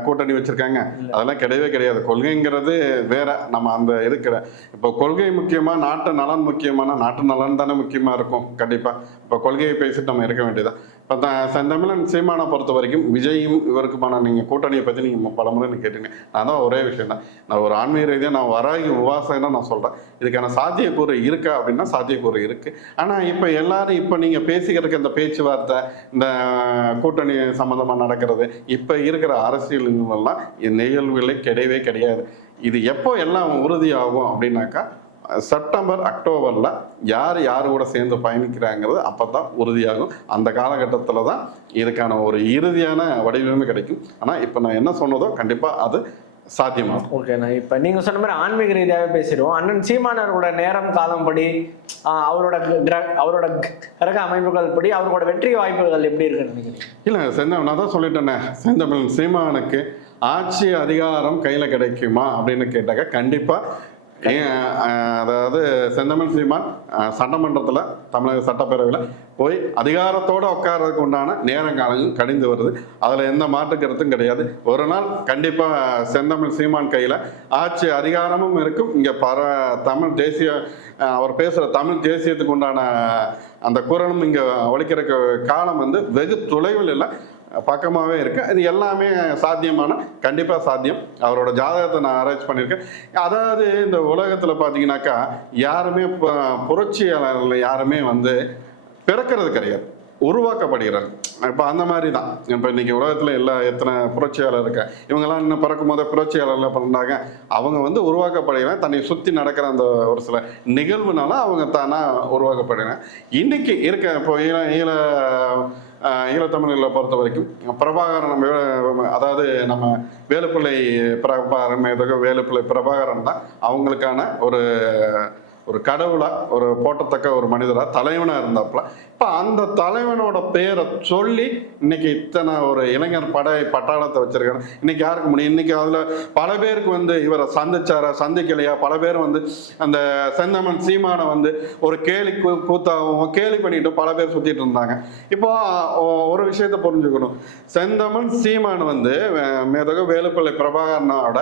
கூட்டணி வச்சிருக்காங்க? அதெல்லாம் கிடையவே கிடையாது. கொள்கைங்கிறது வேற, நம்ம அந்த இருக்கிற இப்போ கொள்கை முக்கியமா நாட்டு நலன் முக்கியமான நாட்டு நலன் தானே முக்கியமாக இருக்கும். கண்டிப்பாக இப்போ கொள்கையை பேசிட்டு நம்ம இருக்க வேண்டியதான். இப்போ செந்தமிழன் சீமானை பொறுத்த வரைக்கும் விஜயும் இவருக்குமான நீங்கள் கூட்டணியை பற்றி நீங்கள் பலமுறை கேட்டீங்க. நான் தான் ஒரே விஷயம் தான், நான் ஒரு ஆன்மீக ரீதியாக நான் வராகி உபாசனை நான் சொல்கிறேன். இதுக்கான சாத்தியக்கூறு இருக்கா அப்படின்னா சாத்தியக்கூறு இருக்குது. ஆனால் இப்போ எல்லாரும் இப்போ நீங்கள் பேசிக்கிறதுக்கு இந்த பேச்சுவார்த்தை இந்த கூட்டணி சம்மந்தமாக நடக்கிறது இப்போ இருக்கிற அரசியல்கள்லாம் நிகழ்வுகளே கிடையவே கிடையாது. இது எப்போ எல்லாம் உறுதியாகும் அப்படின்னாக்கா செப்டம்பர் அக்டோபரில் யார் கூட சேர்ந்து பயணிக்கிறாங்கிறது அப்போ தான் உறுதியாகும். அந்த காலகட்டத்தில் தான் இதுக்கான ஒரு இறுதியான வடிவமே கிடைக்கும். ஆனால் இப்போ நான் என்ன சொன்னதோ கண்டிப்பாக அது சாத்தியமாகும். ஓகேண்ணா, இப்போ நீங்கள் சொன்ன மாதிரி ஆன்மீக ரீதியாகவே பேசிடுவோம். அண்ணன் சீமானவரோட நேரம் காலம் படி அவரோட கிரக அமைப்புகள் படி அவரோட வெற்றி வாய்ப்புகள் எப்படி இருக்குன்னு நினைக்கிறீங்க? இல்லை, நான் தான் சொல்லிட்டேனே, செந்தமிழ் சீமானுக்கு ஆட்சி அதிகாரம் கையில் கிடைக்குமா அப்படின்னு கேட்டாக்க கண்டிப்பாக அதாவது செந்தமிழ் சீமான் சட்டமன்றத்தில் தமிழக சட்டப்பேரவையில் போய் அதிகாரத்தோடு உட்கார்றதுக்கு உண்டான நேரங்காலம் கடிந்து வருது. அதில் எந்த மாற்று கருத்தும் கிடையாது. ஒரு நாள் கண்டிப்பாக செந்தமிழ் சீமான் கையில் ஆட்சி அதிகாரமும் இருக்கும். இங்கே தமிழ் தேசிய அவர் பேசுகிற தமிழ் தேசியத்துக்கு உண்டான அந்த குரலும் இங்கே ஒழிக்கிற காலம் வெகு தொலைவில் இல்லை. பக்கமாகவே இருக்கு. இது எல்லாமே சாத்தியமான, கண்டிப்பாக சாத்தியம். அவரோட ஜாதகத்தை நான் ஆராய்ச்சி பண்ணியிருக்கேன். அதாவது இந்த உலகத்தில் பார்த்தீங்கன்னாக்கா யாருமே புரட்சியாளர்கள் யாருமே வந்து பிறக்கிறது கிடையாது, உருவாக்கப்படுகிறாங்க. இப்போ அந்த மாதிரி தான். இப்போ இன்னைக்கு உலகத்தில் எத்தனை புரட்சியாளர் இருக்க, இவங்கெல்லாம் இன்னும் பிறக்கும் போதே புரட்சியாளர்லாம் பண்ணாங்க. அவங்க வந்து உருவாக்கப்படுகிறாங்க. தன்னை சுற்றி நடக்கிற அந்த ஒரு சில நிகழ்வுனால அவங்க தானாக உருவாக்கப்படுகிறாங்க. இன்னைக்கு இருக்க இப்போ ஈழத்தமிழர்களை பொறுத்த வரைக்கும் பிரபாகரன், அதாவது நம்ம வேலுப்பிள்ளை வேலுப்பிள்ளை பிரபாகரன் தான் அவங்களுக்கான ஒரு கடவுளா, ஒரு போட்டத்தக்க ஒரு மனிதரா, தலைவனா இருந்தாப்புல. இப்ப அந்த தலைவனோட பேரை சொல்லி இன்னைக்கு இத்தனை ஒரு இளைஞர் பட்டாளத்தை வச்சிருக்காங்க. இன்னைக்கு யாருக்கு முடியும்? இன்னைக்கு அதுல பல பேருக்கு வந்து இவரை சந்திக்கலையா, பல பேர் வந்து அந்த செந்தமன் சீமானை வந்து ஒரு கூத்தாகவும் கேலி பண்ணிட்டு பல பேர் சுத்திட்டு இருந்தாங்க. இப்போ ஒரு விஷயத்த புரிஞ்சுக்கணும். செந்தமன் சீமான் வந்து மேதக வேலுப்பிள்ளை பிரபாகரனோட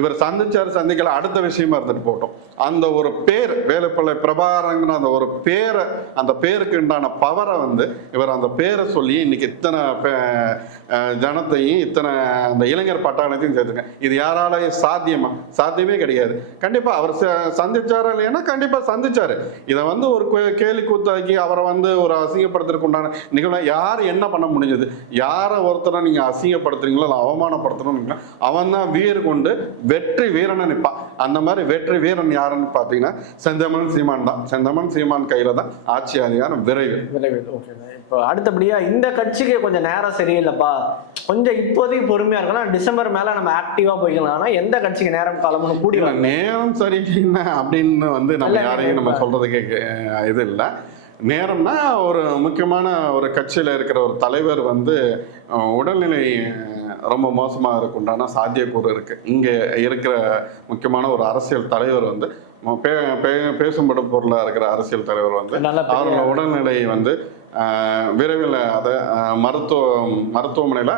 இவர் சந்திக்கல அடுத்த விஷயமா இருந்துட்டு போட்டோம். அந்த ஒரு பேர் வேலுப்பிள்ளை பிரபாகரங்கிற அந்த ஒரு பேரை, அந்த பேருக்கு உண்டான பவரை வந்து இவர் அந்த பேரை சொல்லி இன்னைக்கு இத்தனை ஜனத்தையும் இத்தனை அந்த இளைஞர் பட்டாளத்தையும் சேர்த்துருக்கேன். இது யாராலையும் சாத்தியமே கிடையாது. கண்டிப்பா அவர் சந்திச்சாரா இல்லைன்னா கண்டிப்பா சந்திச்சாரு. இதை வந்து ஒரு கேலி கூத்தாக்கி அவரை வந்து ஒரு அசிங்கப்படுத்துறதுக்கு உண்டான நிகழ்வு யார் என்ன பண்ண முடிஞ்சது? யாரை ஒருத்தரை நீங்க அசிங்கப்படுத்துறீங்களோ இல்லை அவமானப்படுத்தணும், அவன் தான் வீர் கொண்டு வெற்றி வீரனை நிற்பான். அந்த மாதிரி வெற்றி வீரன் யாருன்னு பார்த்தீங்கன்னா செந்தமன் சீமான் தான். செந்தமன் சீமான் கையில தான் ஆட்சி அதிகாரம் விரைவில். இப்போ அடுத்தபடியா இந்த கட்சிக்கு கொஞ்சம் நேரம் சரியில்லைப்பா, கொஞ்சம் இப்போதைக்கு பொறுமையா இருக்கலாம், டிசம்பர் மேல நம்ம ஆக்டிவா போய்க்கலாம், ஆனா எந்த கட்சிக்கு நேரம் காலம்னு கூடி நேரம் சரியில்லை அப்படின்னு வந்து நம்ம யாரையும் நம்ம சொல்றதுக்கு இது இல்லை. நேரம்னா ஒரு முக்கியமான ஒரு கட்சியில் இருக்கிற ஒரு தலைவர் வந்து உடல்நிலை ரொம்ப மோசமாக இருக்குண்டான சாத்தியக்கூறு இருக்கு. இங்கே இருக்கிற முக்கியமான ஒரு அரசியல் தலைவர் வந்து பேசும்படும் பொருளாக இருக்கிற அரசியல் தலைவர் வந்து அவரோட உடல்நிலை வந்து விரைவில் அதை மருத்துவமனையில்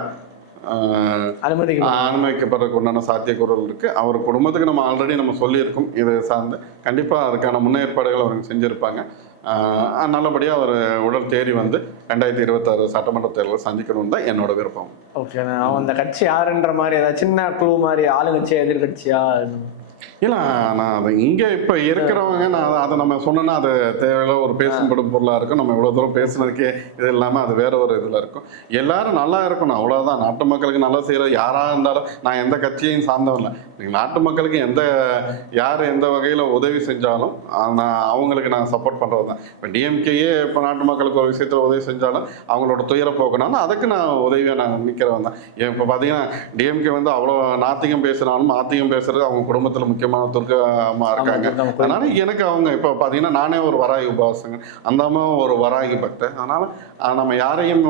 அனுமதிக்கப்படுறதுக்கு உண்டான சாத்தியக்கூறுகள் இருக்கு. அவர் குடும்பத்துக்கு நம்ம ஆல்ரெடி நம்ம சொல்லியிருக்கோம். இது சார்ந்து கண்டிப்பாக அதுக்கான முன்னேற்பாடுகள் அவங்க செஞ்சுருப்பாங்க. நல்லபடியாக அவர் உடல் தேறி வந்து 2026 சட்டமன்ற தேர்தலில் சந்திக்கணும்னு தான் என்னோட விருப்பம். ஓகே, அந்த கட்சி யாருன்ற மாதிரி ஏதாவது சின்ன குழு மாதிரி ஆளுங்கட்சியா எதிர்கட்சியா? இல்லை, நான் அது இங்கே இப்போ இருக்கிறவங்க நான் அதை நம்ம சொன்னோன்னா அது தேவையில்ல ஒரு பேசும்படும் பொருளாக இருக்கும். நம்ம இவ்வளோ தூரம் பேசுனதுக்கே இது இல்லாமல் அது வேற ஒரு இதில் இருக்கும். எல்லாரும் நல்லா இருக்கணும், அவ்வளோதான். நாட்டு மக்களுக்கு நல்லா செய்கிற யாராக இருந்தாலும் நான் எந்த கட்சியையும் சார்ந்தவன் இல்லை. நாட்டு மக்களுக்கு யார் எந்த வகையில் உதவி செஞ்சாலும் அவங்களுக்கு நான் சப்போர்ட் பண்ணுறது தான். இப்போ டிஎம்கேயே இப்போ நாட்டு மக்களுக்கு ஒரு விஷயத்தில் உதவி செஞ்சாலும் அவங்களோட துயரை போக்கணும்னா அதுக்கு நான் உதவியாக நான் நிற்கிறவன் தான். இப்போ பார்த்தீங்கன்னா டிஎம்கே வந்து அவ்வளோ நாத்திகம் பேசுனாலும் நாத்திகம் பேசுறது அவங்க குடும்பத்தில் முக்கியமான துர்கமா இருக்காங்க. அதனால எனக்கு அவங்க இப்போ பார்த்தீங்கன்னா நானே ஒரு வராகி உபாசங்க, அந்த அம்மா ஒரு வராகி பக்தன். அதனால நம்ம யாரையும்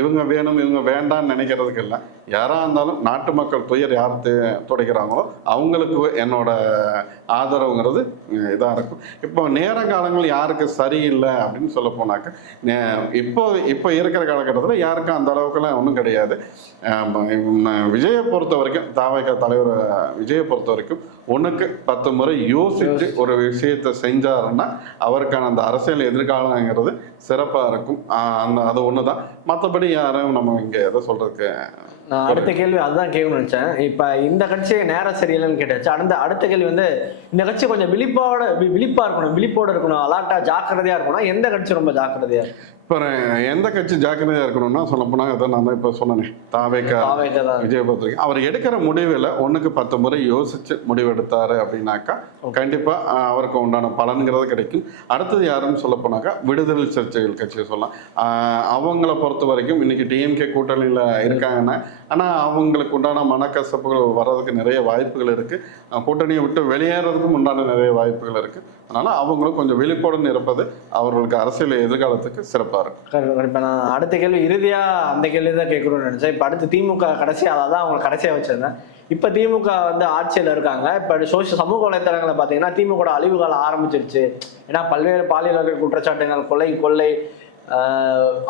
இவங்க வேணும் இவங்க வேண்டாம்னு நினைக்கிறதுக்கு இல்லை. யாராக இருந்தாலும் நாட்டு மக்கள் துயர் யார் துடைக்கிறாங்களோ அவங்களுக்கு என்னோட ஆதரவுங்கிறது இதாக இருக்கும். இப்போ நேரங்காலங்கள் யாருக்கு சரியில்லை அப்படின்னு சொல்ல போனாக்க இப்போ இருக்கிற காலகட்டத்தில் யாருக்கும் அந்த அளவுக்குலாம் ஒன்றும் கிடையாது. விஜயை பொறுத்த வரைக்கும், தாவேக தலைவர் விஜயை பொறுத்த வரைக்கும் 10 முறை யோசித்து ஒரு விஷயத்தை செஞ்சாருன்னா அவருக்கான அந்த அரசியல் எதிர்காலங்கிறது சிறப்பாக இருக்கும். அது ஒன்று தான். மற்றபடி யாரும் நம்ம இங்கே எதை சொல்றதுக்கு. நான் அடுத்த கேள்வி அதுதான் கேட்கணும்னு நினைச்சேன். இப்ப இந்த கட்சி நேரம் சரியில்லைன்னு கேட்டாச்சு. அடுத்த கேள்வி வந்து இந்த கட்சி கொஞ்சம் விழிப்பா இருக்கணும், விழிப்போட இருக்கணும், அலாட்டா ஜாக்கிரதையா இருக்கணும். எந்த கட்சி ரொம்ப ஜாக்கிரதையா? இப்போ எந்த கட்சி ஜாக்கிரதையா இருக்கணும்னா சொல்ல போனால் அதை நான் தான் இப்போ சொன்னேன். தாவேகா விஜய் பொறுத்தவரைக்கும் அவர் எடுக்கிற முடிவில் 10 முறை யோசிச்சு முடிவெடுத்தாரு அப்படின்னாக்கா கண்டிப்பா அவருக்கு உண்டான பலன்கிறது கிடைக்கும். அடுத்தது யாருன்னு சொல்ல போனாக்கா விடுதலை சிறுத்தைகள் கட்சியை சொல்லலாம். அவங்கள பொறுத்த வரைக்கும் இன்னைக்கு டிஎம்கே கூட்டணியில் இருக்காங்கன்னா, ஆனால் அவங்களுக்கு உண்டான மனக்கசப்புகள் வர்றதுக்கு நிறைய வாய்ப்புகள் இருக்கு. கூட்டணியை விட்டு வெளியேறதுக்கும் உண்டான நிறைய வாய்ப்புகள் இருக்கு. அதனால அவங்களும் கொஞ்சம் விழிப்புடன் இருப்பது அவர்களுக்கு அரசியல் எதிர்காலத்துக்கு சிறப்பாக இருக்கும். இப்போ நான் அடுத்த கேள்வி இறுதியா அந்த கேள்வி தான் கேட்கணும்னு நினைச்சேன். இப்போ அடுத்து திமுக அதான் அவங்க கடைசியா வச்சிருந்தேன். இப்போ திமுக வந்து ஆட்சியில் இருக்காங்க. இப்போ சமூக வலைத்தளங்களை பார்த்தீங்கன்னா திமுக அழிவு காலம் ஆரம்பிச்சிருச்சு. ஏன்னா பல்வேறு பாலியல் குற்றச்சாட்டுகள், கொள்ளை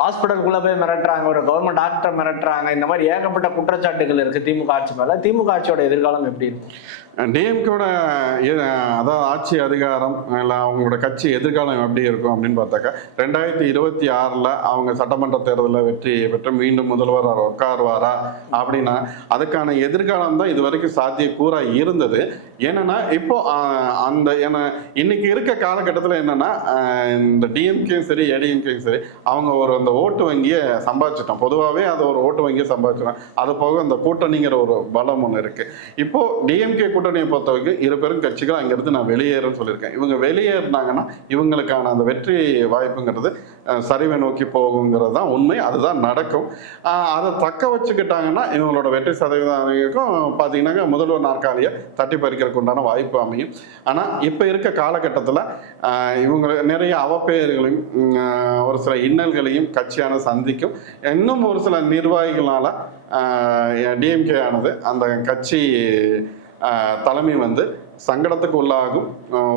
ஹாஸ்பிட்டலுக்குள்ள போய் மிரட்டுறாங்க, ஒரு கவர்மெண்ட் டாக்டர் மிரட்டுறாங்க. இந்த மாதிரி ஏகப்பட்ட குற்றச்சாட்டுகள் இருக்கு திமுக ஆட்சி மேல. திமுக ஆட்சியோட எதிர்காலம் எப்படி இருக்கும்? டிஎம்கேவோட அதாவது ஆட்சி அதிகாரம் இல்லை அவங்களோட கட்சி எதிர்காலம் எப்படி இருக்கும் அப்படின்னு பார்த்தாக்கா 2026 அவங்க சட்டமன்ற தேர்தலில் வெற்றி பெற்று மீண்டும் முதல்வர் உட்காருவாரா அப்படின்னா அதுக்கான எதிர்காலம் தான் இது வரைக்கும் சாத்தியக்கூறா இருந்தது. ஏன்னா இப்போ அந்த இன்னைக்கு இருக்க காலகட்டத்தில் என்னன்னா இந்த டிஎம்கேயும் சரி ஏடிஎம்கேயும் சரி அவங்க அந்த ஓட்டு வங்கியை சம்பாதிச்சிட்டோம். பொதுவாகவே அது ஒரு ஓட்டு வங்கியை சம்பாதிச்சிட்டோம். அது போக அந்த கூட்டணிங்கிற ஒரு பலம் ஒன்று இருக்கு. இப்போ டிஎம்கே கூட்டணியை பொறுத்த வரைக்கும் இரு பெரும் கட்சிகள் அங்கிருந்து நான் வெளியேறேன்னு சொல்லியிருக்கேன். இவங்க வெளியேறினாங்கன்னா இவங்களுக்கான அந்த வெற்றி வாய்ப்புங்கிறது சரிவை நோக்கி போகுங்கிறது தான் உண்மை. அதுதான் நடக்கும். அதை தக்க வச்சுக்கிட்டாங்கன்னா இவங்களோட வெற்றி சதவீதம் பார்த்தீங்கன்னா முதல்வர் நாற்காலியை தட்டி பறிக்கிறதுக்கு உண்டான வாய்ப்பு அமையும். ஆனால் இப்போ இருக்க காலகட்டத்தில் இவங்க நிறைய அவப்பெயர்களையும் ஒரு சில இன்னல்களையும் கட்சியான சந்திக்கும். இன்னும் ஒரு சில நிர்வாகிகளால் டிஎம்கே ஆனது அந்த கட்சி தலைமை சங்கடத்துக்கு உள்ளாகும்,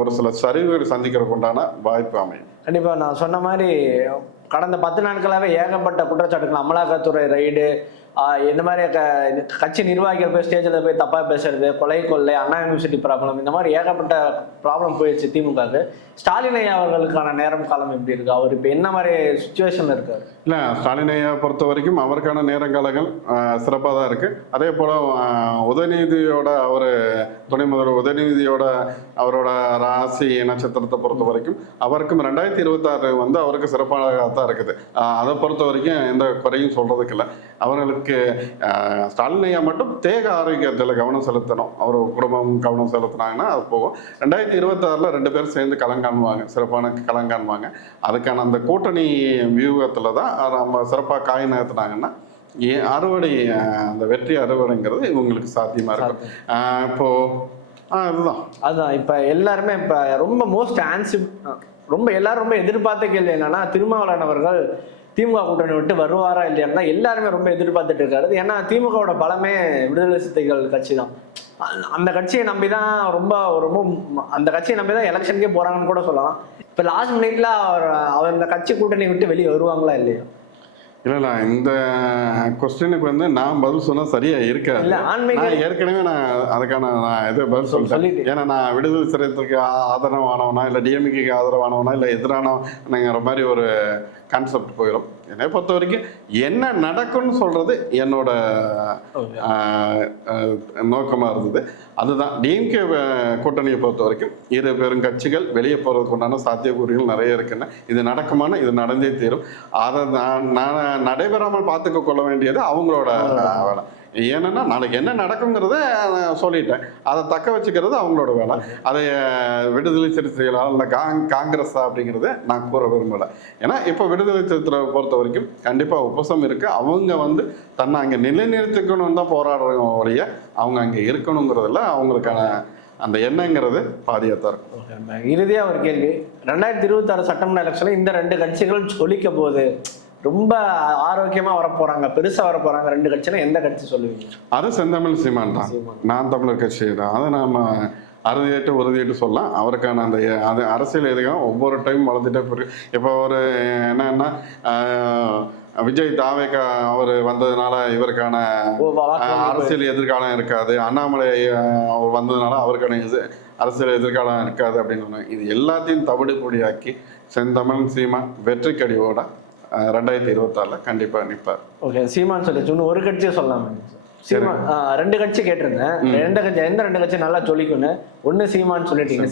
ஒரு சில சரிவுகளை சந்திக்கிறதுக்கு உண்டான வாய்ப்பு அமையும். கண்டிப்பா நான் சொன்ன மாதிரி கடந்த 10 நாட்களாகவே ஏகப்பட்ட குற்றச்சாட்டுகள், அமலாக்கத்துறை ரைடு, இந்த மாதிரி கட்சி நிர்வாகிகள் போய் ஸ்டேஜில் போய் தப்பாக பேசுறது, கொலை கொள்ளை, அண்ணா யூனிவர்சிட்டி ப்ராப்ளம், இந்த மாதிரி ஏகப்பட்ட ப்ராப்ளம் போயிடுச்சு திமுகவுக்கு. ஸ்டாலின் ஐயா அவர்களுக்கான நேரம் காலம் எப்படி இருக்கு? அவர் இப்போ என்ன மாதிரி சுச்சுவேஷன்ல இருக்காரு? இல்லை, ஸ்டாலின் ஐயா பொறுத்த வரைக்கும் அவருக்கான நேரங்காலங்கள் சிறப்பாக தான் இருக்கு. அதே போல உதயநிதியோட அவர் துணை முதல்வர் உதயநிதியோட அவரோட ராசி நட்சத்திரத்தை பொறுத்த வரைக்கும் அவருக்கும் 2026 அவருக்கு சிறப்பாக தான் இருக்குது. அதை பொறுத்த வரைக்கும் எந்த குறையும் சொல்றதுக்கு இல்லை. அவர்களுக்கு ஸ்டாலின் ஐயா மட்டும் தேக ஆரோக்கியத்தில் கவனம் செலுத்தணும். அவர் குடும்பம் கவனம் செலுத்தினாங்கன்னா அது போகும். 2026 2 பேரும் சேர்ந்து கலங்காணுவாங்க, சிறப்பான கலங்காணுவாங்க. அதுக்கான அந்த கூட்டணி வியூகத்தில் தான் நம்ம சிறப்பாக காய் நகர்த்தினாங்கன்னா அறுவடை, அந்த வெற்றி அறுவடைங்கிறது இவங்களுக்கு சாத்தியமா இருக்கும். இப்போ அதுதான் இப்ப எல்லாருமே இப்ப ரொம்ப மோஸ்ட் எல்லாரும் ரொம்ப எதிர்பார்த்த கேள்வி என்னன்னா, திருமாவளவன் அவர்கள் திமுக கூட்டணி விட்டு வருவாரா இல்லையா எல்லாருமே ரொம்ப எதிர்பார்த்துட்டு இருக்காரு. ஏன்னா திமுகவோட பலமே விடுதலை சிறுத்தைகள் கட்சி தான். அந்த கட்சியை நம்பிதான் அந்த கட்சியை நம்பிதான் எலெக்ஷனுக்கே போறாங்கன்னு கூட சொல்லலாம். இப்ப லாஸ்ட் மினிட்ல அவர் இந்த கட்சி கூட்டணி விட்டு வெளியே வருவாங்களா இல்லையா? இல்ல இந்த கொஸ்டினுக்கு நான் பதில் சொன்னா சரியா இருக்காது. ஏற்கனவே நான் அதுக்கான பதில் சொல்லிட்டேன். ஏன்னா நான் விடுதலை சிறுத்தைக்கு ஆதரவானவனா இல்லை டிஎம்கேக்கு ஆதரவானவனா இல்லை எதிரானவங்கிற மாதிரி ஒரு கான்செப்ட் போயிடும். என்னை பொறுத்த வரைக்கும் என்ன நடக்கும்னு சொல்றது என்னோட நோக்கமா இருந்தது. அதுதான் டிஎம்கே கூட்டணியை பொறுத்த வரைக்கும் இரு பெரும் கட்சிகள் வெளியே போறதுக்கு உண்டான சாத்தியக்கூறுகள் நிறைய இருக்குன்னு, இது நடக்குமானா இது நடந்தே தீரும். அதை நான் நடைபெறாமல் பார்த்துக்க கொள்ள வேண்டியது அவங்களோட வேலை. ஏன்னா நாளைக்கு என்ன நடக்குங்கிறத சொல்லிட்டேன், அதை தக்க வச்சுக்கிறது அவங்களோட வேலை. அதை விடுதலை சிறுத்தைகளா இல்லை காங்கிரஸா அப்படிங்கிறத நான் கூற விரும்பலை. ஏன்னா இப்போ விடுதலை சிறுத்தை பொறுத்த வரைக்கும் கண்டிப்பாக உபசம் இருக்கு. அவங்க தன்னை அங்கே நிலைநிறுத்திக்கணும் தான் போராடுறவங்க ஒழிய அவங்க அங்கே இருக்கணுங்கிறதுல அவங்களுக்கான அந்த எண்ணங்கிறது பாதியாத்தான் இருக்கும். இறுதியாக ஒரு கேள்வி, 2026 சட்டமன்ற எலெக்ஷன்ல இந்த 2 கட்சிகள் ஒலிக்க போகுது, ரொம்ப ஆரோக்கியமா வரப்போறாங்க, பெருசா வரப்போறாங்க 2 கட்சினா எந்த கட்சி சொல்லுவீங்க? அது செந்தமிழ் சீமான் தான், நான் தமிழர் கட்சி தான். அதை நாம அறுதியேட்டு உறுதியேட்டு சொல்லலாம். அவருக்கான அந்த அது அரசியல் எதுக்காக ஒவ்வொரு டைம் வளர்ந்துட்டே போயிருக்கு. இப்போ ஒரு என்னன்னா விஜய் தாவேக்கா அவர் வந்ததுனால இவருக்கான அரசியல் எதிர்காலம் இருக்காது, அண்ணாமலை அவர் வந்ததுனால அவருக்கான அரசியல் எதிர்காலம் இருக்காது அப்படின்னு இது எல்லாத்தையும் தவிடுபொடியாக்கி செந்தமிழ் சீமான் வெற்றி கடிவோட 2026 கண்டிப்பா நிற்பார். ஓகே, சீமான் சொல்லிச்சு. இன்னும் ஒரு கட்சியை சொல்லலாம். சீமான் 2 கட்சி கேட்டிருந்தேன். எந்த 2 கட்சி நல்லா சொல்லிக்கணும்? ஒண்ணு சீமான் சொல்லிட்டீங்க.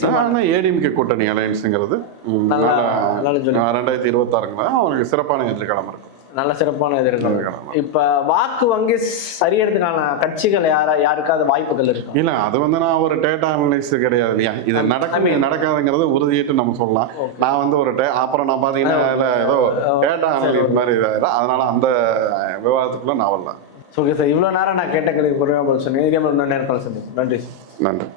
ஏடிஎம்கே கூட்டணி அலையன்ஸுங்கிறது 2026 அவங்களுக்கு சிறப்பான எதிர்காலம் இருக்கும். நல்ல சிறப்பான எதிர்காலம். இப்ப வாக்கு வங்கி சரியறதுக்கான கட்சிகள் யாருக்காவது வாய்ப்புகள் இருக்கு? இல்ல, அது நான் ஒரு டேட்டா அனலிஸ்ட் கிடையாது இல்லையா. இது நடக்கும் இது நடக்காதுங்கிறது உறுதியிட்டு நம்ம சொல்லலாம். நான் ஒரு அப்புறம் நான் பாத்தீங்கன்னா ஏதோ டேட்டா அனலிஸ்ட் மாதிரி இதாயிரும். அதனால அந்த விவாதத்துக்குள்ள நான் வரல. ஓகே சார், இவ்வளவு நேரம் நான் கேட்ட கேள்வி பொறுமையாக சொன்னீங்க. இதே மாதிரி இன்னும் நேரம் சந்திப்போம். நன்றி. நன்றி.